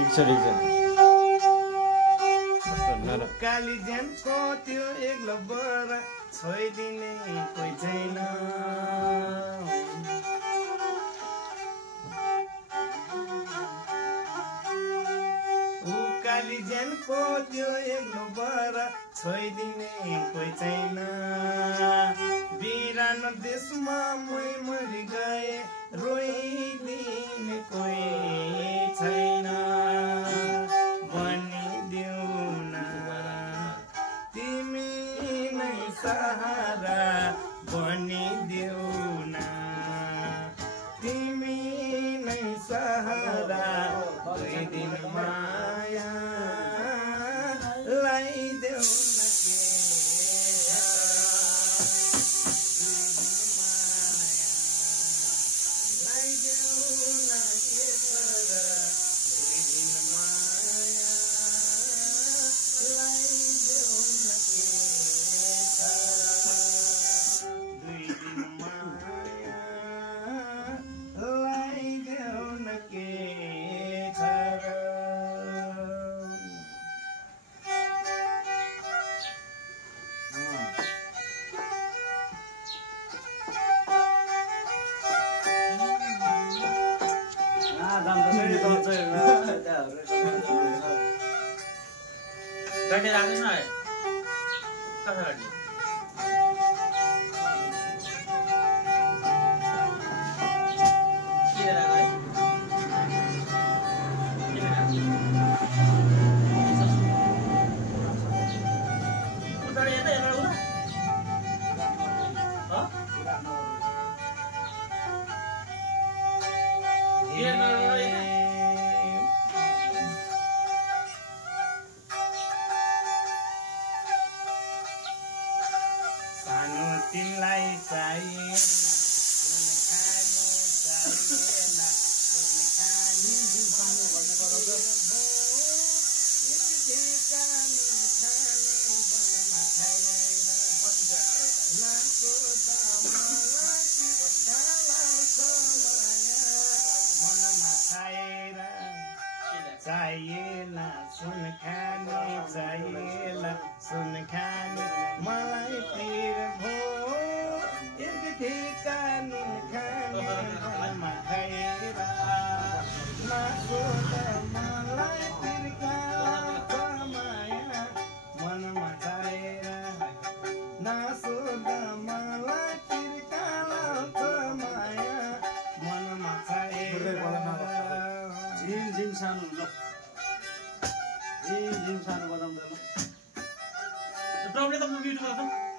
ठिक छ काली ज्यानको त्यो एक्लो बर छोइदिने कोही छैन काली ज्यानको त्यो एक्लो बर छोइदिने कोही छैन बिरानो देशमा मै मरि गए रोइदिने कोही छैन भनिदेऊ न तिमी नै सहारा भनिदेऊ न तिमी नै सहारा दुई दिन माया लाइदेऊ गड्डे राख्नु न कता गड्डे तिमीलाई चाहिए चाहिएला सुन खाने चाहिएला सुन खाने मलाई तिर भो एक ठिकानी खाने मनमा खाएर नसोध मलाई तिर्का माया मनमा खाएर नसोध मलाई तिर्का माया मनमा खाएर झिम सानो ल झिम सानो बजाउँदैन प्रब्लम त युट्युबमा